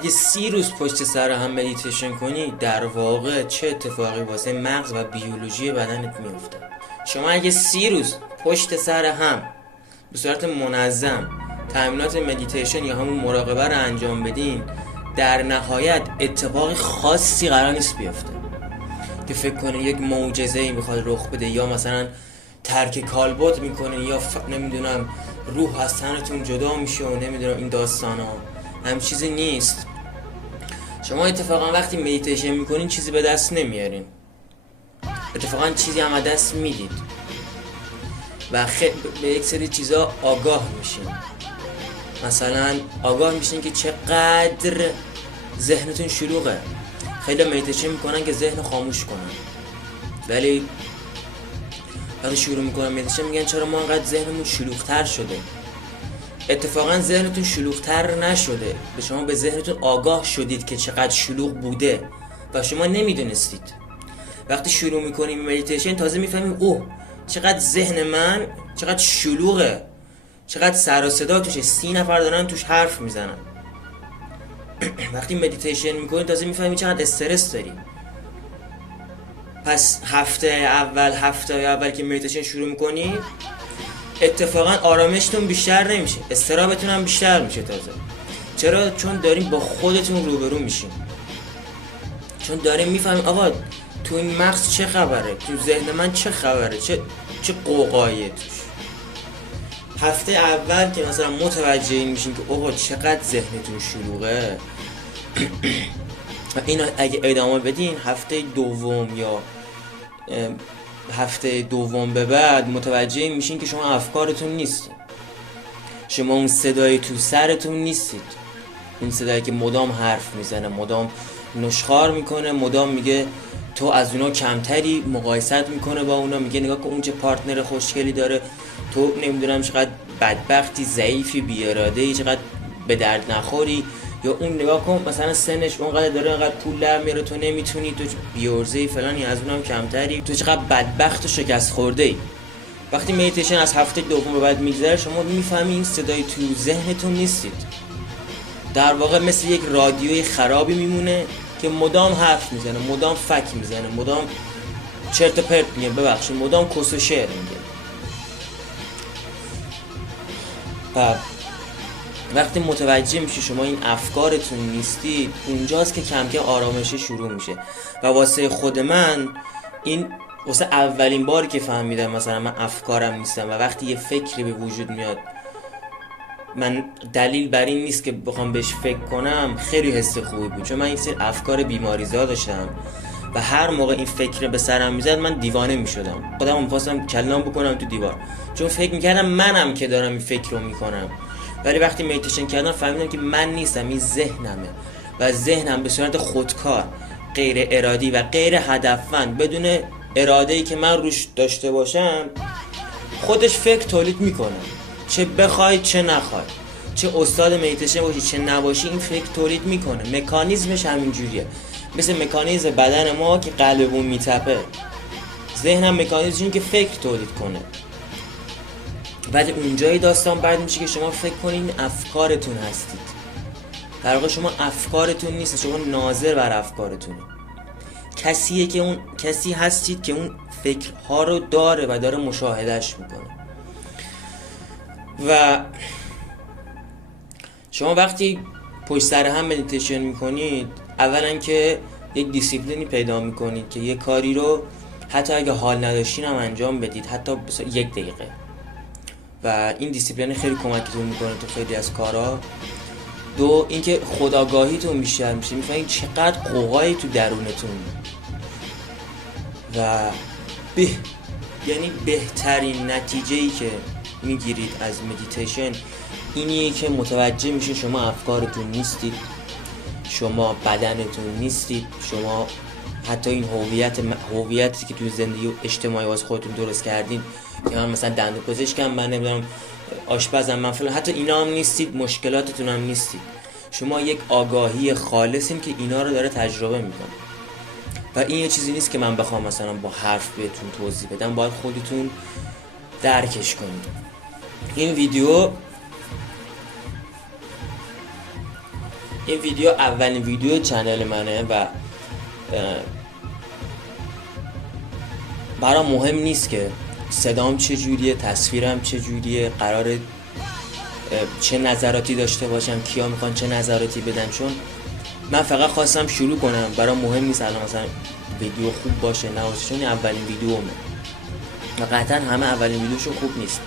اگه 30 روز پشت سر هم مدیتیشن کنی، در واقع چه اتفاقی واسه مغز و بیولوژی بدنت میفته. شما اگه 30 روز پشت سر هم به صورت منظم تمرینات مدیتیشن یا همون مراقبه رو انجام بدین، در نهایت اتفاق خاصی قرار نیست بیفته که فکر کنه یک معجزه‌ای میخواد رخ بده، یا مثلا ترک کالبد میکنه، یا نمیدونم روح از تنتون جدا میشه و نمیدونم این داستان ها. هم چیزی نیست. شما اتفاقا وقتی مدیتیشن میکنین چیزی به دست نمیارین، اتفاقا چیزی هم دست میدید و به یک سری چیزا آگاه میشین. مثلا آگاه میشین که چقدر ذهنتون شلوغه. خیلی مدیتیشن میکنن که ذهن خاموش کنن، ولی وقتی شروع میکنن مدیتیشن میگن چرا ما انقدر ذهنمون شلوغ‌تر شده. اتفاقا ذهنتون شلوغ‌تر نشده، به شما به ذهنتون آگاه شدید که چقدر شلوغ بوده و شما نمیدونستید. وقتی شروع میکنیم مدیتیشن تازه میفهمیم اوه چقدر ذهن من چقدر شلوغه، چقدر سر و صدا توشه، 30 نفر دارن توش حرف میزنن. وقتی مدیتیشن میکنی تازه میفهمی چقدر استرس داری. پس هفته اول که مدیتیشن شروع میکنی اتفاقا آرامشتون بیشتر نمیشه، استرابتون هم بیشتر میشه. تازه چرا؟ چون داریم با خودتون روبرو میشین، چون داریم میفهمیم آقا تو این مغز چه خبره، تو ذهن من چه خبره، چه قوقاییه توش. هفته اول که مثلا متوجه این میشین که آقا چقدر ذهنتون شلوغه، اینو اگه ادامه بدین هفته دوم یا هفته دوم به بعد متوجه میشین که شما افکارتون نیستید، شما اون صدای تو سرتون نیستید، اون صدایی که مدام حرف میزنه، مدام نشخوار میکنه، مدام میگه تو از اونا کمتری، مقایست میکنه با اونا، میگه نگاه کن اون چه پارتنر خوشگلی داره، تو نمیدونم چقدر بدبختی، ضعیفی، بی‌اراده‌ای، چقدر به درد نخوری. یا اون نگاه کن مثلا سنش اونقدر داره، انقدر پول در میاره، تو نمیتونی، تو بی‌عرضه‌ای فلانی، از اونم کمتری، تو چقدر بدبخت و شکست خورده‌ای. وقتی مدیتیشن از هفته دوم به بعد میگذره شما میفهمی این صدای تو ذهنتون نیستید، در واقع مثل یک رادیوی خرابی میمونه که مدام حرف میزنه، مدام فک میزنه، مدام چرت و پرت میگه، ببخشید مدام کس و شعر میگه. وقتی متوجه میشی شما این افکارتون نیستید، اونجاست که کم کم آرامش شروع میشه. و واسه خود من این واسه اولین باری که فهمیدم مثلا من افکارم نیستم و وقتی یه فکری به وجود میاد من دلیل بر این نیست که بخوام بهش فکر کنم، خیلی حس خوبی بود. چون من یک سری افکار بیماریزا داشتم و هر موقع این فکر به سرم میزد من دیوانه میشدم، خودم می‌خواستم کلام بکنم تو دیوار، چون فکر میکردم منم که دارم این فکر رو میکنم. ولی وقتی مدیتیشن کردم فهمیدم که من نیستم، این ذهنمه و ذهنم به صورت خودکار، غیر ارادی و غیر هدفمند، بدون اراده‌ای که من روش داشته باشم، خودش فکر تولید میکنه. چه بخوای چه نخوای، چه استاد مدیتیشن باشی چه نباشی، این فکر تولید میکنه. مکانیزمش همین جوریه، مثل مکانیزم بدن ما که قلبمون میتپه، ذهنم مکانیزمش اینه که فکر تولید کنه. ولی اونجای داستان بعد میشه که شما فکر کنین افکارتون هستید، در واقع شما افکارتون نیست، شما ناظر بر افکارتونه. کسی هستید که اون فکرها رو داره و داره مشاهدهش میکنه. و شما وقتی پشت سر هم مدیتیشن میکنید، اولا که یک دیسیپلینی پیدا میکنید که یک کاری رو حتی اگه حال نداشتین هم انجام بدید، حتی 1 دقیقه، و این دیسیپلین خیلی کمکتون میکنه تو خیلی از کارا. 2 اینکه خودآگاهیتون بیشتر میشه، میفهمید چقدر قوقایی تو درونتون. و یعنی بهترین نتیجه‌ای که میگیرید از مدیتیشن اینیه که متوجه میشه شما افکارتون نیستید، شما بدنتون نیستید، شما حتی این هویتی که توی زندگی اجتماعی واسه خودتون درست کردین که من مثلا دندونپزشکم، من نمیدونم آشپزم، من فلان، حتی اینا هم نیستید، مشکلاتتون هم نیستید. شما یک آگاهی خالصین که اینا رو داره تجربه میکنه. و این یه چیزی نیست که من بخوام مثلا با حرف بهتون توضیح بدم، باید خودتون درکش کنید. این ویدیو این ویدیو اولین ویدیو چنل منه و برام مهم نیست که صدام چجوریه، تصویرم چجوریه، قراره چه نظراتی داشته باشم، کیا میخوان چه نظراتی بدن، چون من فقط خواستم شروع کنم. برام مهم نیست الان مثلا ویدیو خوب باشه نه باشه، چون اولین ویدیومه و قطعا همه اولین ویدیوشون خوب نیست.